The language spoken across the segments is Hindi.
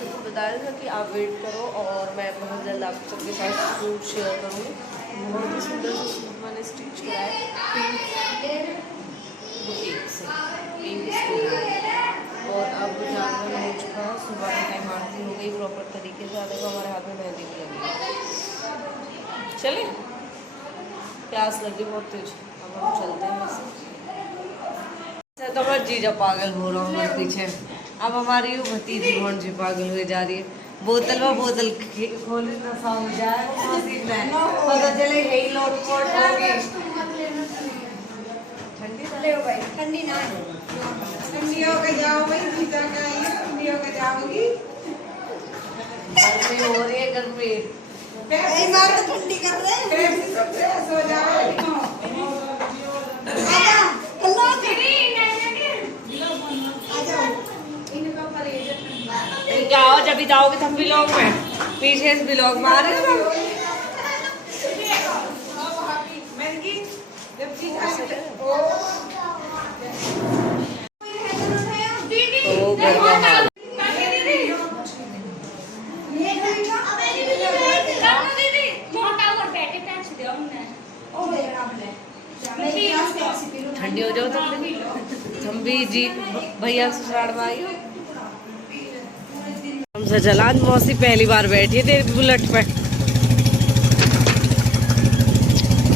सबको बताया था कि आप वेट करो और मैं बहुत जल्द आप सबके साथ सूट शेयर करूँगी। बहुत ही सुंदर सा सूट मैंने स्टिच कराया पिंक बुटीक से, पिंक स्टूडियो। और अब जागरण हो चुका है, सुबह का टाइम आरती हो गई प्रॉपर तरीके से। देखो हमारे हाथ में मेहंदी भी लगी है। चले, प्यास लगी बहुत तेज, अब हम चलते हैं वैसे। तो मैं जीजा पागल हो रहा हूँ मेरे पीछे। अब हमारी वो भतीजी जी पागल हुई जा रही है। बोतल में बोतल खोले नशा हो जाए, पता चले यही लोटपोट होगी। ठंडी ले भाई, ठंडी ना ठंडी होकर जाओ भाई, जीजा का ये ठंडी होकर जाओगी। गर्मी हो रही है, गर्मी मार ठंडी कर रहे हैं, सो जाओ। क्या हो, जब भी जाओगे तब ब्लॉग में पीछे से ब्लॉग मारे ठंडी हो जाओ तुम भी जी भैया ससुराल में आई हो। हमसे जलान मौसी पहली बार बैठी थी बुलेट पे।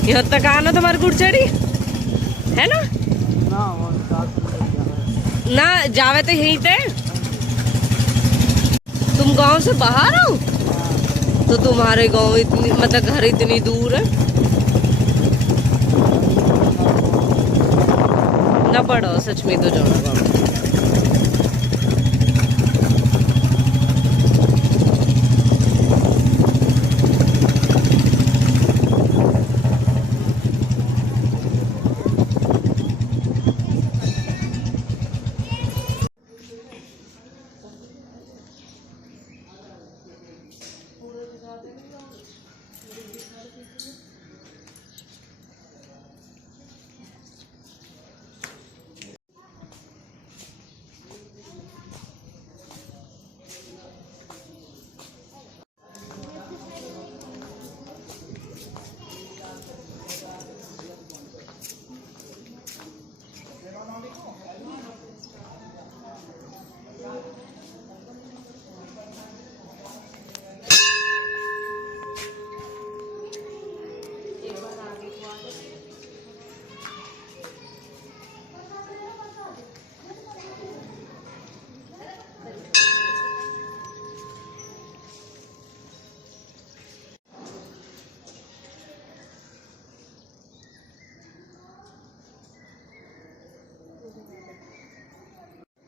यहाँ तक आना तुम्हारी गुड़ चढ़ी है ना? ना जावे तो यहीं थे। तुम गांव से बाहर हो तो तुम्हारे गांव इतनी मतलब घर इतनी दूर है ना। पड़ो सच में तो जाना गाँव।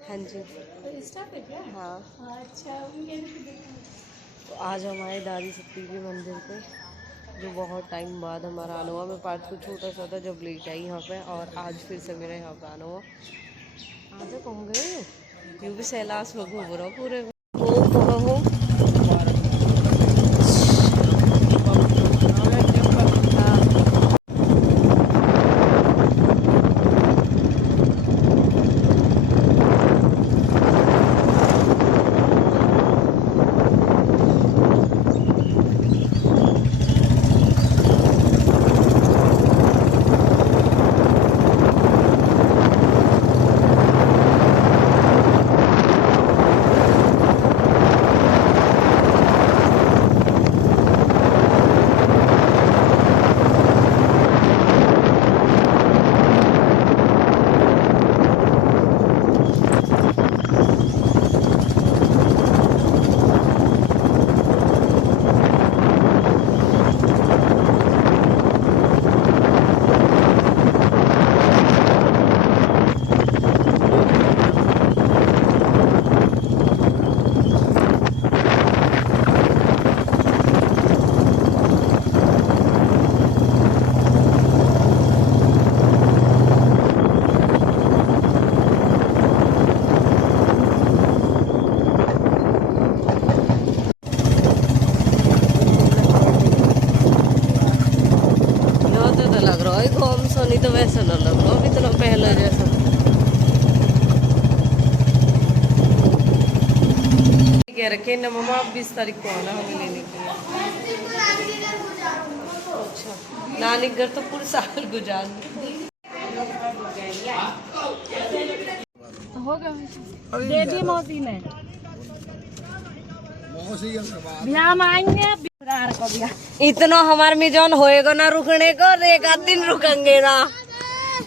हाँ जी हाँ। अच्छा, तो आज हमारे दादी सती के मंदिर पे, जो बहुत टाइम बाद हमारा आना हुआ। मैं पार्ट को छोटा सा था जब लेट आई यहाँ पे, और आज फिर से मेरा यहाँ पे आना हुआ। आज कौन गए क्यों भी सैलाश में घूम रहा पूरे हो। कह रखे न मम्मा आप 20 तारीख को आना हमें लेने के लिए। अच्छा, नानी घर तो पूरे साल गुजार हो गया बेटी मौसी में बिहार में आएंगे इतना हमारे में जौन होएगा ना रुकने को, एक आध दिन रुकेंगे ना।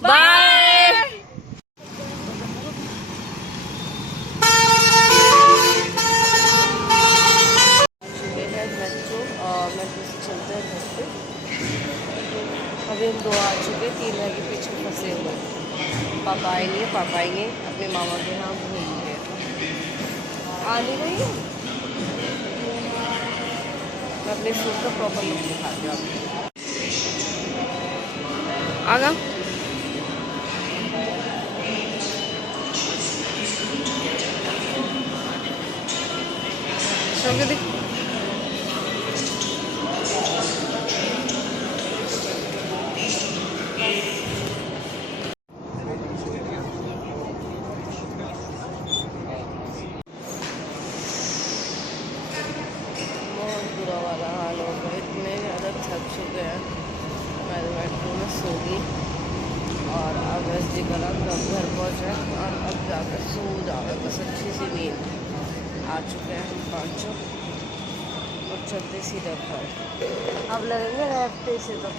बाय। मेट्रो से चलते हैं घर पे। अभी हम 2 आ चुके, 3 रह के पीछे फंसे हुए। पापा आएंगे, पापा आएंगे अपने मामा के यहाँ घूमेंगे। आ नहीं रही है, मैं अपने सूट का प्रॉपर लुक दिखाती हूँ आपको। आगा बुरा वाला हाल होगा, इतने ज़्यादा थक चुके हैं। मैं मेट्रो में सो गई और अब एस डी करा कब घर पहुँचे और अब जाकर सो जाओ। बस अच्छी सी नींद आ चुके हैं हम पाँचों और चलते सीधा घर। अब लगेंगे रास्ते से, तो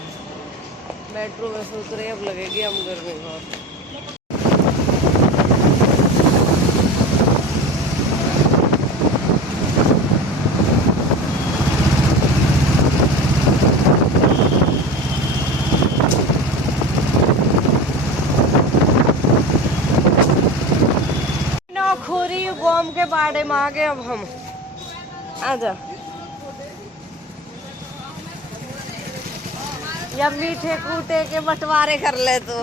मेट्रो में सोच रहे अब लगेगी हम घर में बहुत। खोरी गोम के बाड़े में आ गए अब हम। आजा या मीठे कूटे के बंटवारे कर ले तो।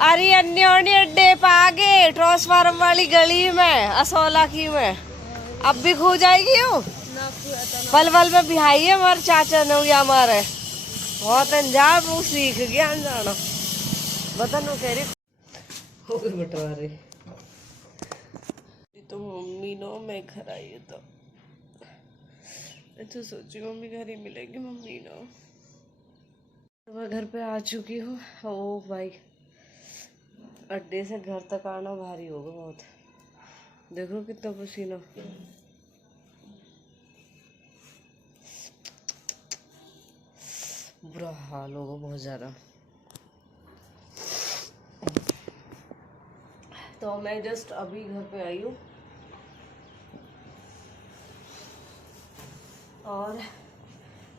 अरे अन्योनी अड्डे पे आगे ट्रांसफार्म वाली गली में असोला की में अब भी खो जाएगी हो। पलवल में बिहाई है हमारे चाचा ने, या हमारे बहुत अंजाम वो सीख गया जाना। बता नो कह रही हो गए बंटवारे। तो मम्मी नो मैं घर आई तो अच्छा सोची मम्मी घर ही मिलेगी। मम्मी नो तो मैं घर पे आ चुकी हूँ। ओ भाई अड्डे से घर तक आना भारी होगा बहुत। देखो कितना पसीना। बुरा हाल होगा बहुत ज़्यादा। तो मैं जस्ट अभी घर पे आई हूँ और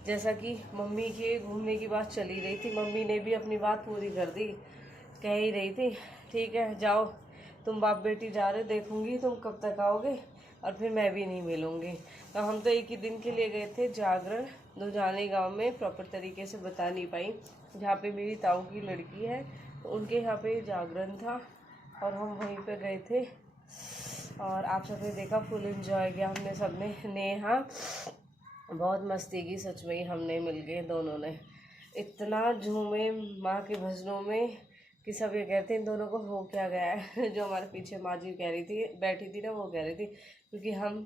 जैसा कि मम्मी के घूमने की बात चली रही थी, मम्मी ने भी अपनी बात पूरी कर दी। कह ही रही थी ठीक है जाओ तुम बाप बेटी जा रहे, देखूंगी तुम कब तक आओगे और फिर मैं भी नहीं मिलूंगी। तो हम तो एक ही दिन के लिए गए थे जागरण, दुजाने गांव में। प्रॉपर तरीके से बता नहीं पाई, जहाँ पे मेरी ताऊ की लड़की है तो उनके यहाँ पे जागरण था और हम वहीं पे गए थे। और आप सबने देखा, फुल एंजॉय किया हमने सबने। नेहा बहुत मस्ती की सच में ही, हमने मिल गए दोनों ने इतना झूमे माँ के भजनों में कि सब ये कहते हैं इन दोनों को हो क्या गया है। जो हमारे पीछे माँ जी कह रही थी, बैठी थी ना, वो कह रही थी क्योंकि हम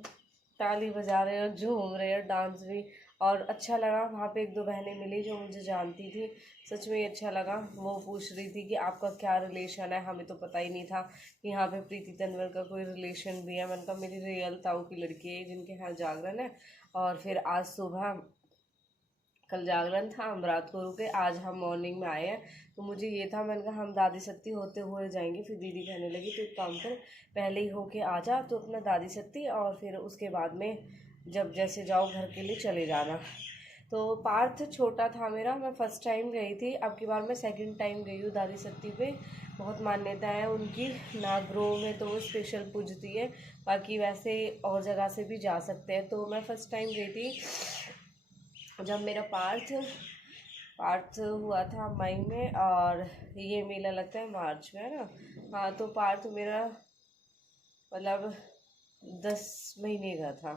ताली बजा रहे हैं और झूम रहे हैं, डांस भी। और अच्छा लगा, वहाँ पे 1-2 बहनें मिली जो मुझे जानती थी, सच में अच्छा लगा। वो पूछ रही थी कि आपका क्या रिलेशन है, हमें तो पता ही नहीं था कि यहाँ पे प्रीति तनवर का कोई रिलेशन भी है। मैंने कहा मेरी रियल ताऊ की लड़की है जिनके यहाँ जागरण है। और फिर आज सुबह, कल जागरण था, हम रात को रुके, आज हम मॉर्निंग में आए हैं। तो मुझे ये था, मैंने कहा हम दादी सत्ती होते हुए जाएंगे। फिर दीदी कहने लगी तो एक काम कर, पहले ही होके आ जा तो अपना दादी सत्ती, और फिर उसके बाद में जब जैसे जाओ घर के लिए चले जाना। तो पार्थ छोटा था मेरा, मैं फ़र्स्ट टाइम गई थी, अब की बार मैं सेकंड टाइम गई हूँ दादी सत्ती पे। बहुत मान्यता है उनकी, नागरों में तो वो स्पेशल पूजती है, बाकी वैसे और जगह से भी जा सकते हैं। तो मैं फ़र्स्ट टाइम गई थी जब मेरा पार्थ हुआ था मई में, और ये मेला लगता है मार्च में, है ना। हाँ, तो पार्थ मेरा मतलब 10 महीने का था,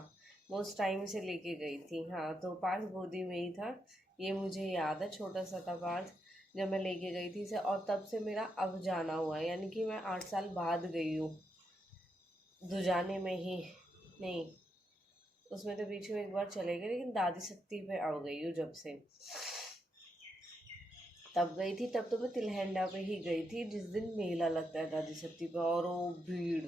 मैं उस टाइम से लेके गई थी। हाँ, तो पार्थ गोदी में ही था, ये मुझे याद है, छोटा सा था पार्थ। जब मैं लेके गई थी इसे, और तब से मेरा अब जाना हुआ है, यानी कि मैं 8 साल बाद गई हूँ दुजाने में ही नहीं, उसमें तो बीच में एक बार चले गए, लेकिन दादी सत्ती पे आ गई हूँ जब से। तब गई थी, तब तो मैं तिलहंडा पे ही गई थी जिस दिन मेला लगता है दादी सत्ती पे, और वो भीड़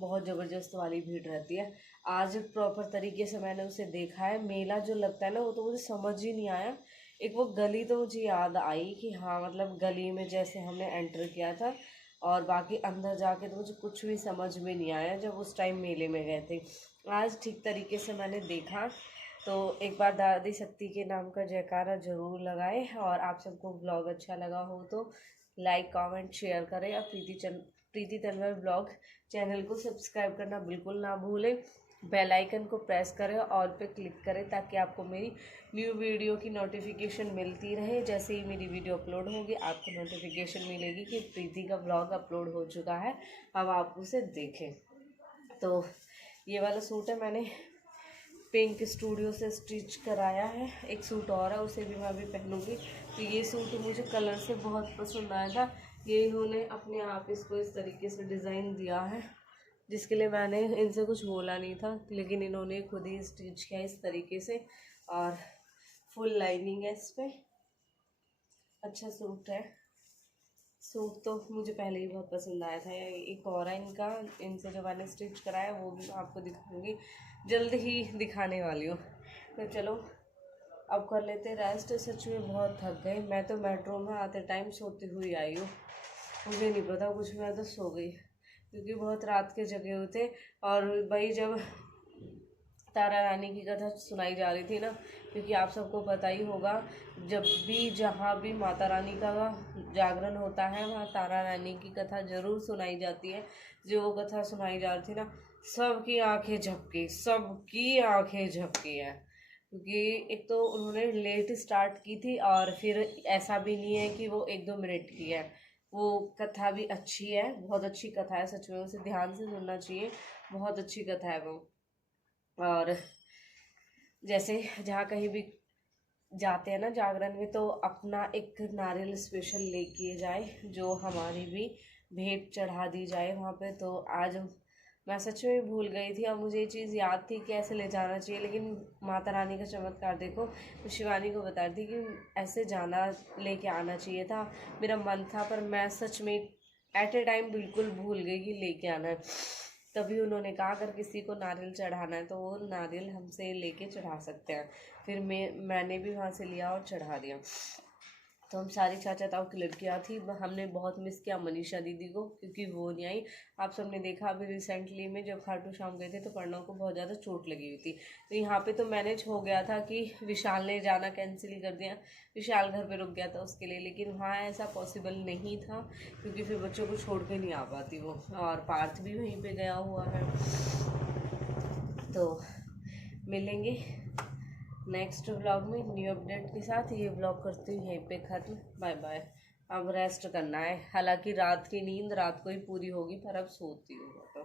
बहुत ज़बरदस्त वाली भीड़ रहती है। आज प्रॉपर तरीके से मैंने उसे देखा है, मेला जो लगता है ना वो तो मुझे समझ ही नहीं आया। एक वो गली तो मुझे याद आई कि हाँ मतलब गली में जैसे हमने एंटर किया था, और बाकी अंदर जाके तो मुझे कुछ भी समझ में नहीं आया जब उस टाइम मेले में गए थे। आज ठीक तरीके से मैंने देखा, तो एक बार दादी सत्ती के नाम का जयकारा ज़रूर लगाएं। और आप सबको ब्लॉग अच्छा लगा हो तो लाइक कमेंट शेयर करें, और प्रीति तन्वर ब्लॉग चैनल को सब्सक्राइब करना बिल्कुल ना भूलें। बेल आइकन को प्रेस करें, ऑल पे क्लिक करें, ताकि आपको मेरी न्यू वीडियो की नोटिफिकेशन मिलती रहे। जैसे ही मेरी वीडियो अपलोड होगी आपको नोटिफिकेशन मिलेगी कि प्रीति का ब्लॉग अपलोड हो चुका है, अब आप उसे देखें। तो ये वाला सूट है मैंने पिंक स्टूडियो से स्टिच कराया है, एक सूट और है उसे भी मैं अभी पहनूंगी। तो ये सूट मुझे कलर से बहुत पसंद आया था, ये इन्होंने अपने आप इसको इस तरीके से डिज़ाइन दिया है, जिसके लिए मैंने इनसे कुछ बोला नहीं था, लेकिन इन्होंने खुद ही स्टिच किया इस तरीके से, और फुल लाइनिंग है इस पर। अच्छा सूट है, सूट तो मुझे पहले ही बहुत पसंद आया था। एक और है इनका, इनसे जो मैंने स्टिच कराया वो भी मैं आपको दिखाऊंगी, जल्द ही दिखाने वाली हूँ। तो चलो अब कर लेते रेस्ट, सच में बहुत थक गई। मैं तो मेट्रो में आते टाइम सोती हुई आई हूँ, मुझे नहीं पता कुछ, मैं तो सो गई क्योंकि बहुत रात के जगे हुए थे। और भाई जब तारा रानी की कथा सुनाई जा रही थी ना, क्योंकि आप सबको पता ही होगा जब भी जहाँ भी माता रानी का जागरण होता है वहाँ तारा रानी की कथा ज़रूर सुनाई जाती है। जो वो कथा सुनाई जा रही थी ना, सबकी आंखें झपकी, सबकी आंखें झपकी है, क्योंकि एक तो उन्होंने लेट स्टार्ट की थी, और फिर ऐसा भी नहीं है कि वो 1-2 मिनट की है, वो कथा भी अच्छी है, बहुत अच्छी कथा है, सच में उसे ध्यान से सुनना चाहिए, बहुत अच्छी कथा है वो। और जैसे जहाँ कहीं भी जाते हैं ना जागरण में, तो अपना एक नारियल स्पेशल लेके जाए, जो हमारी भी भेंट चढ़ा दी जाए वहाँ पे। तो आज मैं सच में भूल गई थी, और मुझे ये चीज़ याद थी कि ऐसे ले जाना चाहिए, लेकिन माता रानी का चमत्कार देखो, तो शिवानी को बता रही थी कि ऐसे जाना, लेके आना चाहिए था, मेरा मन था, पर मैं सच में एट ए टाइम बिल्कुल भूल गई कि लेके आना है। तभी उन्होंने कहा अगर किसी को नारियल चढ़ाना है तो वो नारियल हमसे लेके चढ़ा सकते हैं। फिर मैंने भी वहाँ से लिया और चढ़ा दिया। तो हम सारी चाचा ताऊ की लड़कियाँ थी, हमने बहुत मिस किया मनीषा दीदी को, क्योंकि वो नहीं आई। आप सबने देखा अभी रिसेंटली में जब खाटू श्याम गए थे तो प्रणव को बहुत ज़्यादा चोट लगी हुई थी। तो यहाँ पे तो मैनेज हो गया था कि विशाल ने जाना कैंसिल कर दिया, विशाल घर पे रुक गया था उसके लिए, लेकिन वहाँ ऐसा पॉसिबल नहीं था क्योंकि फिर बच्चों को छोड़ के नहीं आ पाती वो, और पार्थ भी वहीं पर गया हुआ है। तो मिलेंगे नेक्स्ट व्लॉग में न्यू अपडेट के साथ। ये व्लॉग करती हूँ यहीं पे ख़त्म, बाय बाय। अब रेस्ट करना है, हालांकि रात की नींद रात को ही पूरी होगी, पर अब सोती हूँ तो।